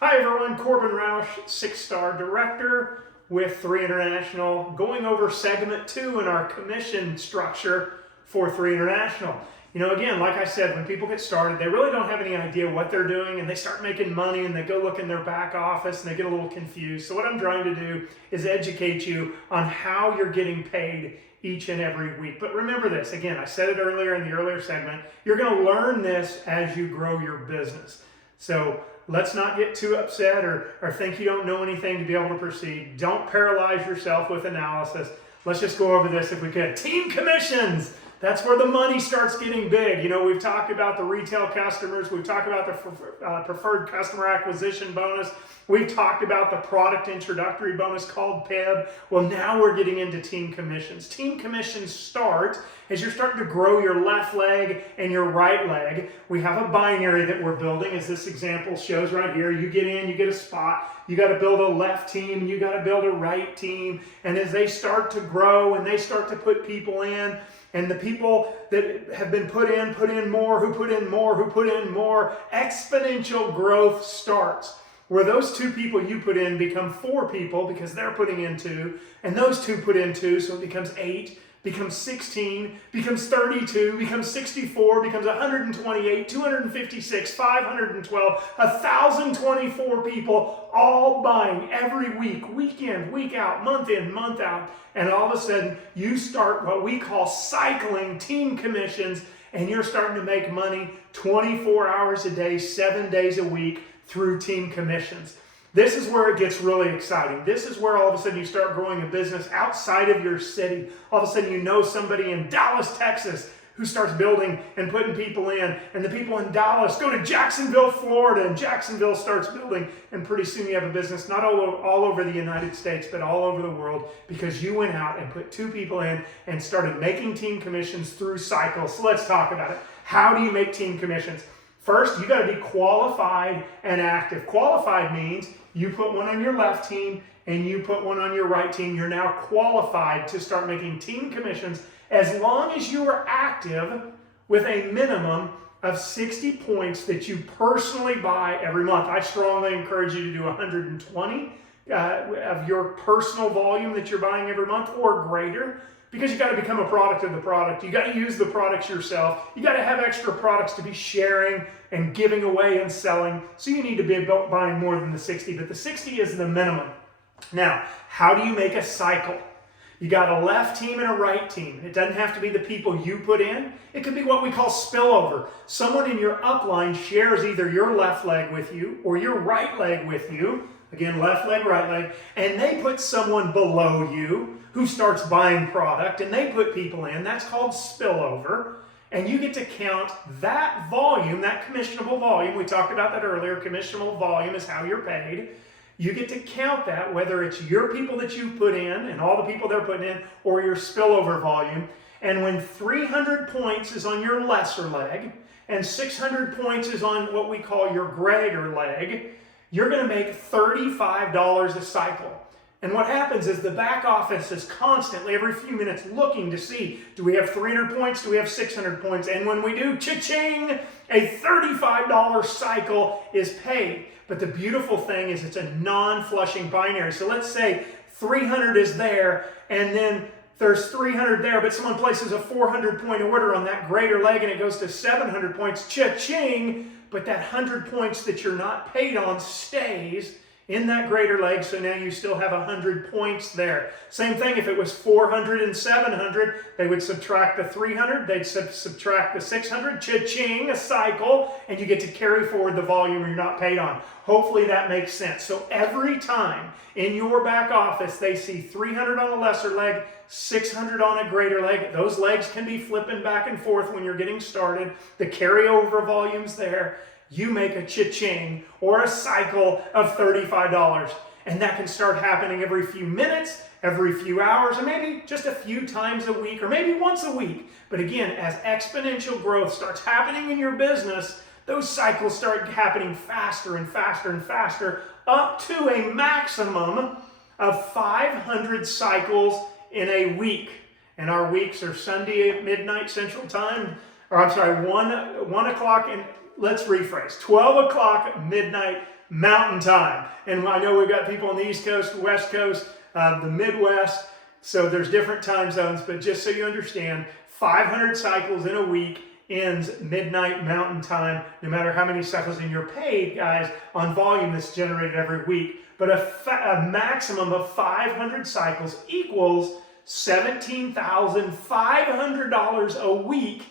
Hi everyone, Corbin Roush, 6-star director with 3 International, going over segment 2 in our commission structure for 3 International. You know, again, like I said, when people get started, they really don't have any idea what they're doing, and they start making money and they go look in their back office and they get a little confused. So what I'm trying to do is educate you on how you're getting paid each and every week. But remember this, again, I said it earlier in the earlier segment, you're going to learn this as you grow your business. So let's not get too upset or think you don't know anything to be able to proceed. Don't paralyze yourself with analysis. Let's just go over this if we could. Team commissions. That's where the money starts getting big. You know, we've talked about the retail customers. We've talked about the preferred customer acquisition bonus. We've talked about the product introductory bonus called PEB. Well, now we're getting into team commissions. Team commissions start as you're starting to grow your left leg and your right leg. We have a binary that we're building, as this example shows right here. You get in, you get a spot. You got to build a left team, you got to build a right team. And as they start to grow and they start to put people in, and the people that have been put in more, who put in more, who put in more, exponential growth starts. Where those 2 people you put in become 4 people because they're putting in 2, and those 2 put in 2, so it becomes 8, becomes 16, becomes 32, becomes 64, becomes 128, 256, 512, 1,024 people all buying every week, week in, week out, month in, month out. And all of a sudden, you start what we call cycling team commissions, and you're starting to make money 24 hours a day, 7 days a week through team commissions. This is where it gets really exciting. This is where all of a sudden you start growing a business outside of your city. All of a sudden you know somebody in Dallas, Texas, who starts building and putting people in. And the people in Dallas go to Jacksonville, Florida, and Jacksonville starts building. And pretty soon you have a business not all over the United States, but all over the world, because you went out and put 2 people in and started making team commissions through cycles. So let's talk about it. How do you make team commissions? First, you got to be qualified and active. Qualified means you put one on your left team and you put one on your right team. You're now qualified to start making team commissions as long as you are active with a minimum of 60 points that you personally buy every month. I strongly encourage you to do 120 of your personal volume that you're buying every month or greater. Because you got to become a product of the product. You got to use the products yourself. You got to have extra products to be sharing and giving away and selling. So you need to be buying more than the 60, but the 60 is the minimum. Now, how do you make a cycle? You got a left team and a right team. It doesn't have to be the people you put in. It could be what we call spillover. Someone in your upline shares either your left leg with you or your right leg with you. Again, left leg, right leg. And they put someone below you who starts buying product, and they put people in. That's called spillover. And you get to count that volume, that commissionable volume. We talked about that earlier. Commissionable volume is how you're paid. You get to count that, whether it's your people that you put in and all the people they're putting in, or your spillover volume. And when 300 points is on your lesser leg and 600 points is on what we call your greater leg, you're going to make $35 a cycle. And what happens is the back office is constantly, every few minutes, looking to see, do we have 300 points? Do we have 600 points? And when we do, cha-ching, a $35 cycle is paid. But the beautiful thing is it's a non-flushing binary. So let's say 300 is there, and then there's 300 there, but someone places a 400-point order on that greater leg, and it goes to 700 points, cha-ching, but that 100 points that you're not paid on stays in that greater leg, so now you still have 100 points there. Same thing if it was 400 and 700, they would subtract the 300, they'd subtract the 600, cha-ching, a cycle, and you get to carry forward the volume you're not paid on. Hopefully that makes sense. So every time in your back office they see 300 on a lesser leg, 600 on a greater leg, those legs can be flipping back and forth when you're getting started. The carryover volume's there. You make a cha-ching or a cycle of $35. And that can start happening every few minutes, every few hours, or maybe just a few times a week, or maybe once a week. But again, as exponential growth starts happening in your business, those cycles start happening faster and faster and faster, up to a maximum of 500 cycles in a week. And our weeks are Sunday at midnight Central Time, or I'm sorry, 1 o'clock and let's rephrase, 12 o'clock midnight Mountain Time. And I know we've got people on the East Coast, West Coast, the Midwest, so there's different time zones, but just so you understand, 500 cycles in a week ends midnight Mountain Time, no matter how many cycles, and you're paid, guys, on volume that's generated every week. But a maximum of 500 cycles equals $17,500 a week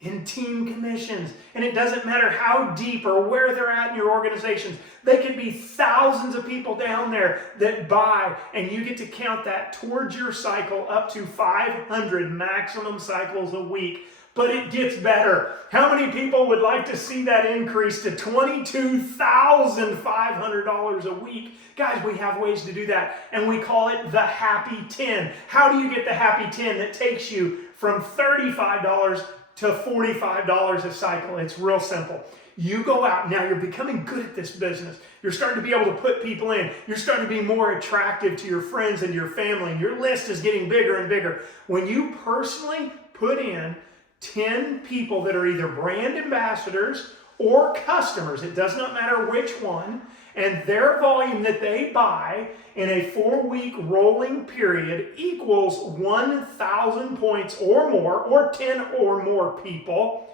in team commissions. And it doesn't matter how deep or where they're at in your organizations. They could be thousands of people down there that buy, and you get to count that towards your cycle up to 500 maximum cycles a week. But it gets better. How many people would like to see that increase to $22,500 a week? Guys, we have ways to do that, and we call it the Happy 10. How do you get the Happy 10 that takes you from $35 to $45 a cycle? It's real simple. You go out, now you're becoming good at this business. You're starting to be able to put people in. You're starting to be more attractive to your friends and your family. Your list is getting bigger and bigger. When you personally put in 10 people that are either brand ambassadors or customers, it does not matter which one, and their volume that they buy in a 4-week rolling period equals 1,000 points or more, or 10 or more people,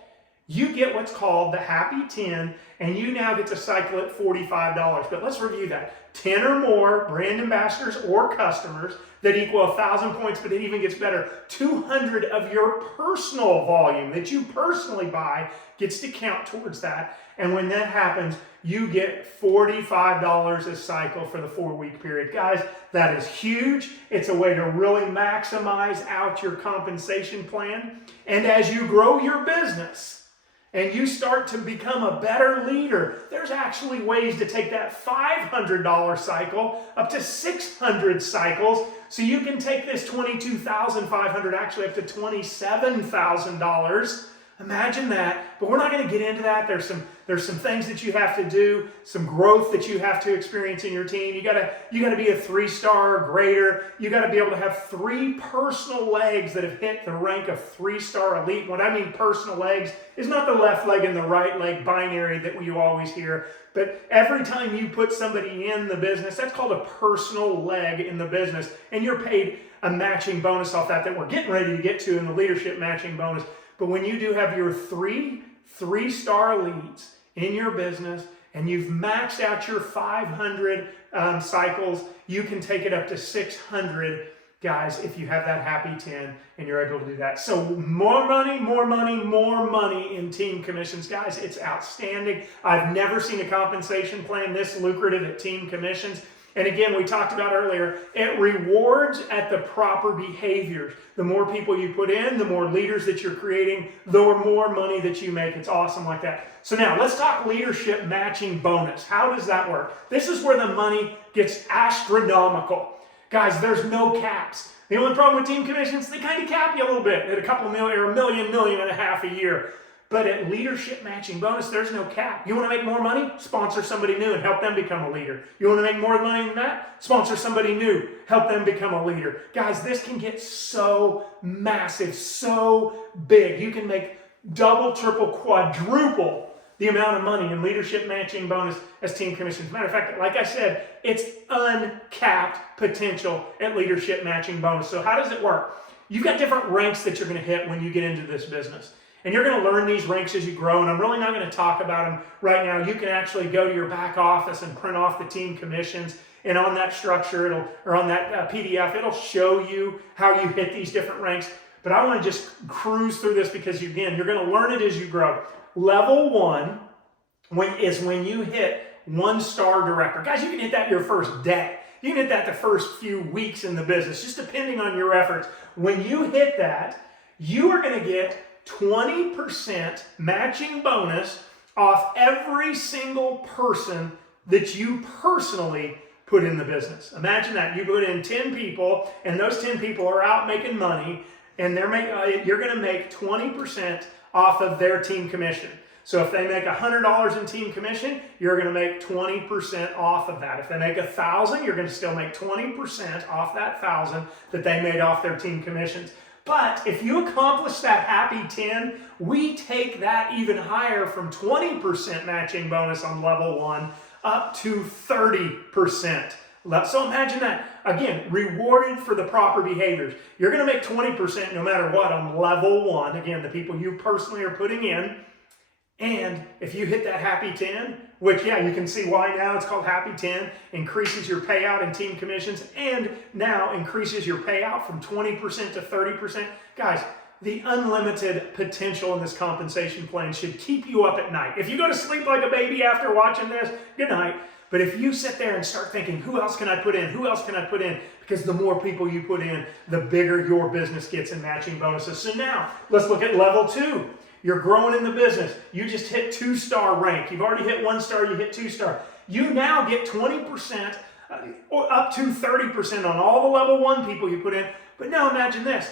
you get what's called the Happy 10, and you now get to cycle at $45. But let's review that. 10 or more brand ambassadors or customers that equal 1,000 points, but it even gets better. 200 of your personal volume that you personally buy gets to count towards that. And when that happens, you get $45 a cycle for the 4-week period. Guys, that is huge. It's a way to really maximize out your compensation plan. And as you grow your business, and you start to become a better leader, there's actually ways to take that $500 cycle up to 600 cycles, so you can take this $22,500 actually up to $27,000. Imagine that, but we're not going to get into that. There's some things that you have to do, some growth that you have to experience in your team. You gotta be a 3-star or greater. You got to be able to have 3 personal legs that have hit the rank of 3-star elite. What I mean personal legs is not the left leg and the right leg binary that we always hear, but every time you put somebody in the business, that's called a personal leg in the business, and you're paid a matching bonus off that we're getting ready to get to in the leadership matching bonus. But when you do have your 3-star leads in your business, and you've maxed out your 500 cycles, you can take it up to 600, guys, if you have that Happy 10 and you're able to do that. So more money, more money, more money in team commissions. Guys, it's outstanding. I've never seen a compensation plan this lucrative at team commissions. And again, we talked about earlier, it rewards at the proper behaviors. The more people you put in, the more leaders that you're creating, the more money that you make. It's awesome like that. So now let's talk leadership matching bonus. How does that work? This is where the money gets astronomical. Guys, there's no caps. The only problem with team commissions, they kind of cap you a little bit at a couple million or $1 million, $1.5 million a year. But at leadership matching bonus, there's no cap. You want to make more money? Sponsor somebody new and help them become a leader. You want to make more money than that? Sponsor somebody new. Help them become a leader. Guys, this can get so massive, so big. You can make double, triple, quadruple the amount of money in leadership matching bonus as team commissions. Matter of fact, like I said, it's uncapped potential at leadership matching bonus. So how does it work? You've got different ranks that you're going to hit when you get into this business. And you're going to learn these ranks as you grow, and I'm really not going to talk about them right now. You can actually go to your back office and print off the team commissions, and on that structure, or on that PDF, it'll show you how you hit these different ranks. But I want to just cruise through this because, again, you're going to learn it as you grow. Level 1 is when you hit 1-star director. Guys, you can hit that your first day. You can hit that the first few weeks in the business, just depending on your efforts. When you hit that, you are going to get 20% matching bonus off every single person that you personally put in the business. Imagine that. You put in 10 people, and those 10 people are out making money, and you're going to make 20% off of their team commission. So if they make $100 in team commission, you're going to make 20% off of that. If they make $1,000, you're going to still make 20% off that $1,000 that they made off their team commissions. But if you accomplish that Happy 10, we take that even higher from 20% matching bonus on level 1 up to 30%. So imagine that. Again, rewarded for the proper behaviors. You're going to make 20% no matter what on level 1. Again, the people you personally are putting in. And if you hit that happy 10, which, yeah, you can see why now it's called happy 10, increases your payout in team commissions, and now increases your payout from 20% to 30%. Guys, the unlimited potential in this compensation plan should keep you up at night. If you go to sleep like a baby after watching this, good night. But if you sit there and start thinking, who else can I put in? Who else can I put in? Because the more people you put in, the bigger your business gets in matching bonuses. So now, let's look at level 2. You're growing in the business. You just hit 2-star rank. You've already hit 1-star, you hit 2-star. You now get 20% or up to 30% on all the level 1 people you put in. But now imagine this.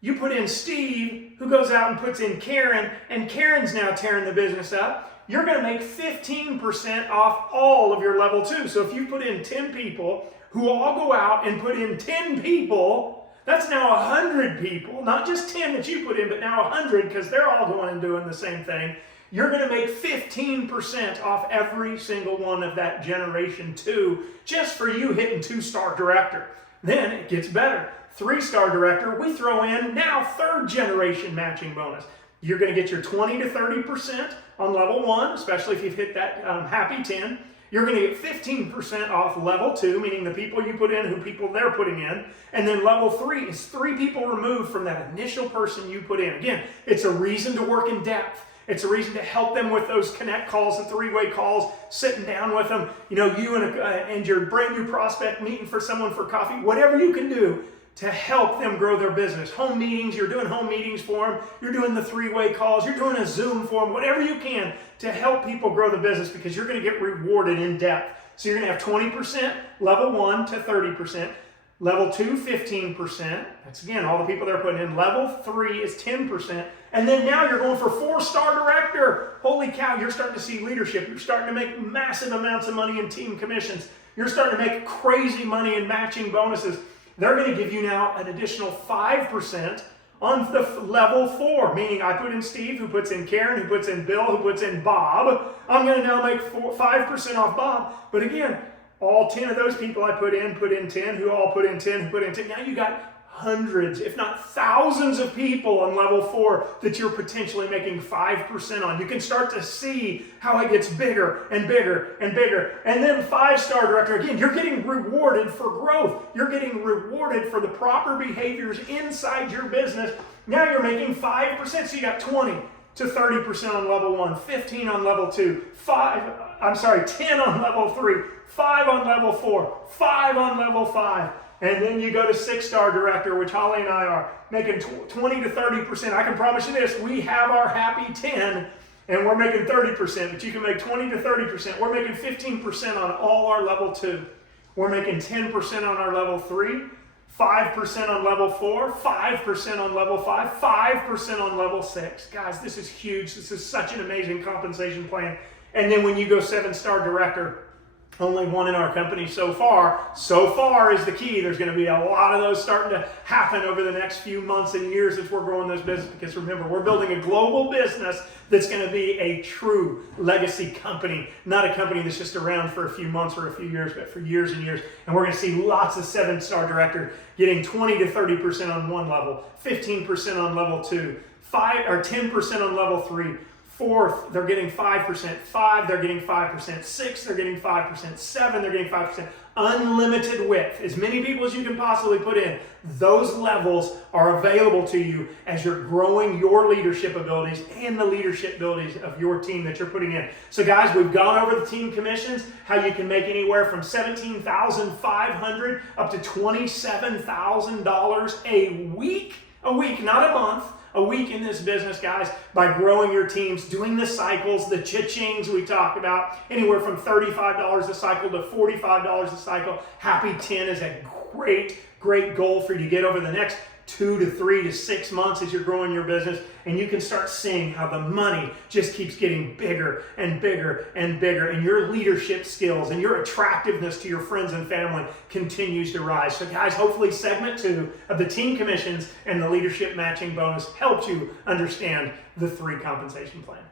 You put in Steve, who goes out and puts in Karen, and Karen's now tearing the business up. You're going to make 15% off all of your level 2. So if you put in 10 people who all go out and put in 10 people, that's now 100 people, not just 10 that you put in, but now 100 because they're all going and doing the same thing. You're going to make 15% off every single one of that generation 2 just for you hitting 2-star director. Then it gets better. 3-star director, we throw in now 3rd generation matching bonus. You're going to get your 20 to 30% on level 1, especially if you've hit that happy 10. You're going to get 15% off level 2, meaning the people you put in, who people they're putting in. And then level 3 is 3 people removed from that initial person you put in. Again, it's a reason to work in depth. It's a reason to help them with those connect calls and 3-way calls, sitting down with them, you and your brand new prospect meeting for someone for coffee, whatever you can do to help them grow their business. Home meetings, you're doing home meetings for them, you're doing the 3-way calls, you're doing a Zoom for them, whatever you can to help people grow the business because you're going to get rewarded in depth. So you're going to have 20% level 1 to 30%, level 2, 15%. That's again, all the people they're putting in. Level 3 is 10%. And then now you're going for 4-star director. Holy cow, you're starting to see leadership. You're starting to make massive amounts of money in team commissions. You're starting to make crazy money in matching bonuses. They're going to give you now an additional 5% on the level 4, meaning I put in Steve, who puts in Karen, who puts in Bill, who puts in Bob. I'm going to now make 5% off Bob. But again, all 10 of those people I put in 10, who all put in 10, who put in 10. Now you got hundreds, if not thousands of people on level 4 that you're potentially making 5% on. You can start to see how it gets bigger and bigger and bigger. And then 5-star director, again, you're getting rewarded for growth. You're getting rewarded for the proper behaviors inside your business. Now you're making 5%, so you got 20 to 30% on level 1, 15 on level 2, 10 on level 3, 5 on level 4, 5 on level 5. And then you go to 6-star director, which Holly and I are making 20 to 30%. I can promise you this, we have our happy 10 and we're making 30%, but you can make 20 to 30%. We're making 15% on all our level 2. We're making 10% on our level 3, 5% on level 4, 5% on level 5, 5% on level 6. Guys, this is huge. This is such an amazing compensation plan. And then when you go 7-star director, only one in our company so far. So far is the key. There's going to be a lot of those starting to happen over the next few months and years as we're growing this business. Because remember, we're building a global business that's going to be a true legacy company. Not a company that's just around for a few months or a few years, but for years and years. And we're going to see lots of 7-star directors getting 20 to 30% on one level, 15% on level 2, 10% on level 3. 4th, they're getting 5%. 5, they're getting 5%. 6, they're getting 5%. 7, they're getting 5%. Unlimited width. As many people as you can possibly put in. Those levels are available to you as you're growing your leadership abilities and the leadership abilities of your team that you're putting in. So guys, we've gone over the team commissions, how you can make anywhere from $17,500 up to $27,000 a week, not a month. A week in this business, guys, by growing your teams, doing the cycles, the cha-chings we talked about, anywhere from $35 a cycle to $45 a cycle. Happy 10 is a great goal for you to get over the next 2 to 3 to 6 months as you're growing your business, and you can start seeing how the money just keeps getting bigger and bigger and bigger, and your leadership skills and your attractiveness to your friends and family continues to rise. So guys, hopefully segment 2 of the team commissions and the leadership matching bonus helped you understand the 3 compensation plan.